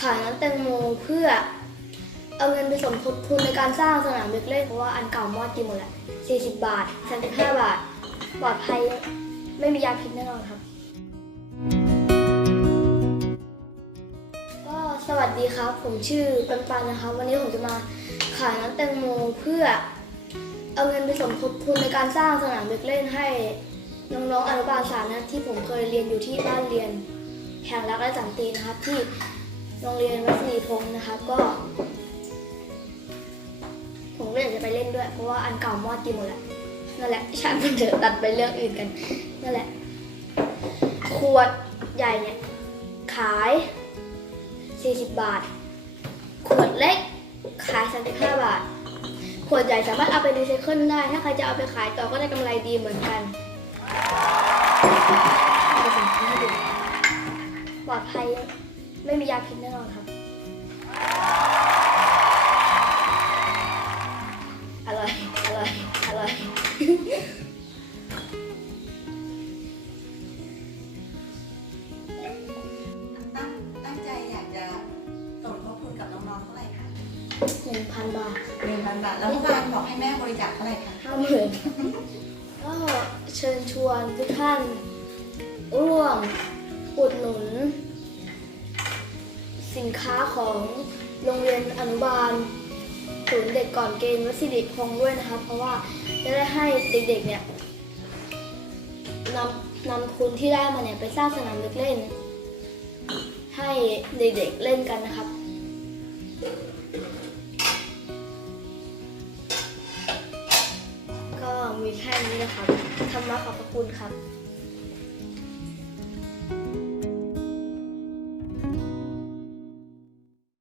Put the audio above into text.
ขายน้ำแตงโมเพื่อเอาเงินไปสมทบทุนในการสร้างสนามเด็กเล่นเพราะว่าอันเก่ามอดกินหมดแล้ว40 บาท35บาท ปลอดภัยไม่มียาพิษแน่นอนครับก็สวัสดีครับ ผมชื่อปันปันนะครับ วันนี้ผมจะมาขายน้ำแตงโมเพื่อเอาเงินไปสมทบทุนในการสร้างสนามเด็กเล่นให้น้องๆอนุบาลสามนะที่ผมเคยเรียนอยู่ที่บ้านเรียนแห่งรักและสันตินะครับที่ โรงเรียนวัดศรีพงศ์นะครับก็ ผมก็อยากจะไปเล่นด้วย เพราะว่าอันเก่ามอดกินหมดแล้วนั่นแหละช่างมันเถอะตัดไปเรื่องอื่นกันนั่นแหละ ขวดใหญ่เนี่ย ขาย 40 บาท ขวดเล็กขาย 35 บาท ขวดใหญ่สามารถเอาไปรีไซเคิลได้ ถ้าใครจะเอาไปขายต่อก็ได้กำไรดีเหมือนกันปลอดภัย ไม่มียาพิษแน่นอนครับ อร่อย อร่อย อร่อย ตั้งตั้งใจอยากจะสมทบทุนกับน้องๆเท่าไหร่คะหนึ่งพันบาทหนึ่งพันบาท แล้วเมื่อวานบอกให้แม่บริจาคเท่าไหร่คะ ห้าหมื่นก็เชิญชวนทุกท่าน ร่วมอุดหนุน สินค้าของโรงเรียนอนุบาลศูนย์เด็กก่อนเกณฑ์วัดสิริพงษ์ด้วยนะคะเพราะว่าจะได้ให้เด็กๆเนี่ยนำนำทุนที่ได้มาเนี่ยไปสร้างสนามเด็กเล่น ให้เด็กๆเล่นกันนะครับก็มีแค่นี้นะครับธรรมะขอบพระคุณครับ